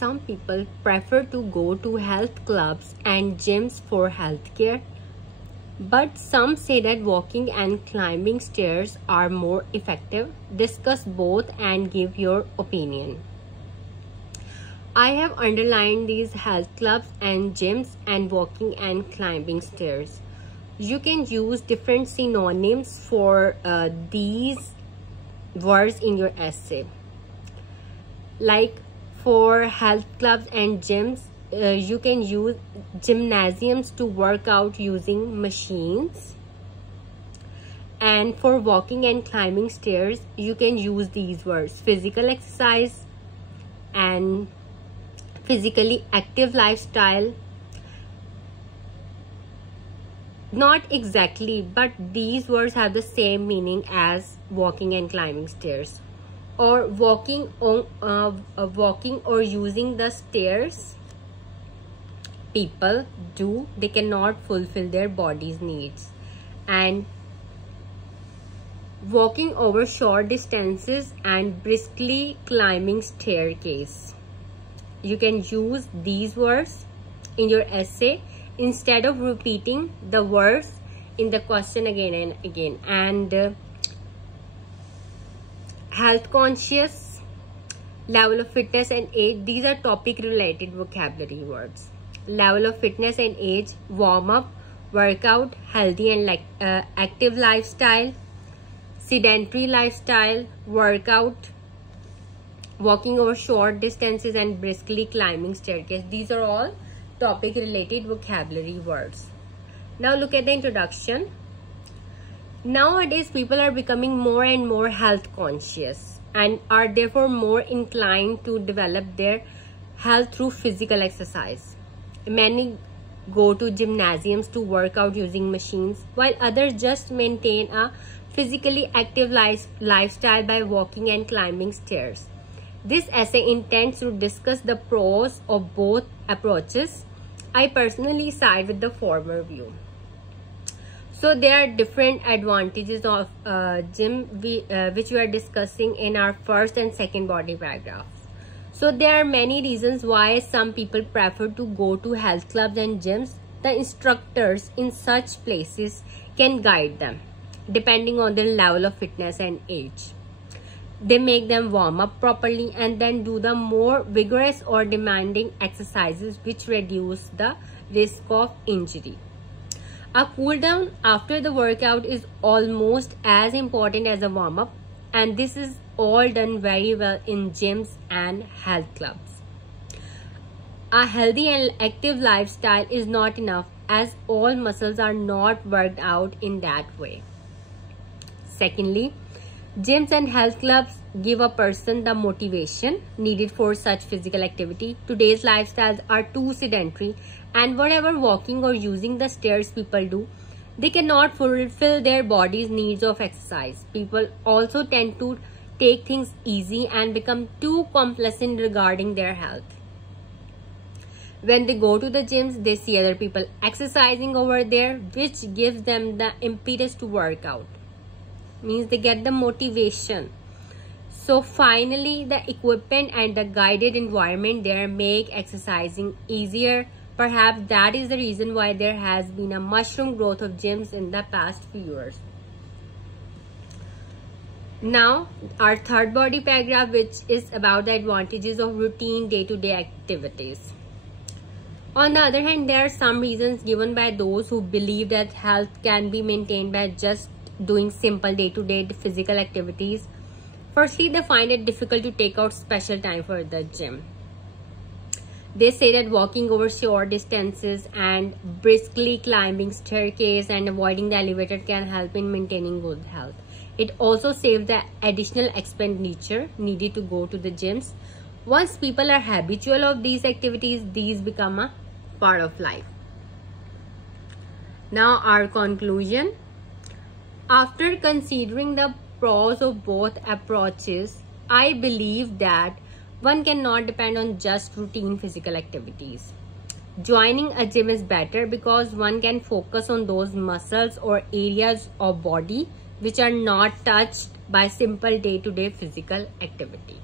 some people prefer to go to health clubs and gyms for healthcare, but some say that walking and climbing stairs are more effective. Discuss both and give your opinion. I have underlined these health clubs and gyms and walking and climbing stairs. You can use different synonyms for these words in your essay. Like for health clubs and gyms, you can use gymnasiums to work out using machines. And for walking and climbing stairs, you can use these words: physical exercise and physically active lifestyle. Not exactly, but these words have the same meaning as walking and climbing stairs. Or walking or using the stairs people do, they cannot fulfill their body's needs. And walking over short distances and briskly climbing staircase. You can use these words in your essay instead of repeating the words in the question again and again. And health conscious, level of fitness and age, these are topic related vocabulary words. Level of fitness and age, warm up, workout, healthy and active lifestyle, sedentary lifestyle, workout, walking over short distances and briskly climbing staircase. These are all topic related vocabulary words. Now look at the introduction. Nowadays people are becoming more and more health conscious and are therefore more inclined to develop their health through physical exercise. Many go to gymnasiums to work out using machines, while others just maintain a physically active lifestyle by walking and climbing stairs. This essay intends to discuss the pros of both approaches. I personally side with the former view. So there are different advantages of gym which we are discussing in our first and second body paragraphs. So there are many reasons why some people prefer to go to health clubs and gyms. The instructors in such places can guide them depending on their level of fitness and age. They make them warm up properly and then do the more vigorous or demanding exercises which reduce the risk of injury. A cool down after the workout is almost as important as a warm up, and this is all done very well in gyms and health clubs. A healthy and active lifestyle is not enough, as all muscles are not worked out in that way. Secondly, gyms and health clubs give a person the motivation needed for such physical activity. Today's lifestyles are too sedentary, and whatever walking or using the stairs people do, they cannot fulfill their body's needs of exercise. People also tend to take things easy and become too complacent regarding their health. When they go to the gyms, they see other people exercising over there, which gives them the impetus to work out. Means they get the motivation. So finally, the equipment and the guided environment there make exercising easier. Perhaps that is the reason why there has been a mushroom growth of gyms in the past few years. Now, our third body paragraph, which is about the advantages of routine day-to-day activities. On the other hand, there are some reasons given by those who believe that health can be maintained by just doing simple day-to-day physical activities. Firstly, they find it difficult to take out special time for the gym. They say that walking over short distances and briskly climbing staircase and avoiding the elevator can help in maintaining good health. It also saves the additional expenditure needed to go to the gyms. Once people are habitual of these activities, these become a part of life. Now our conclusion. After considering the pros of both approaches, I believe that one cannot depend on just routine physical activities. Joining a gym is better because one can focus on those muscles or areas of body which are not touched by simple day-to-day physical activity.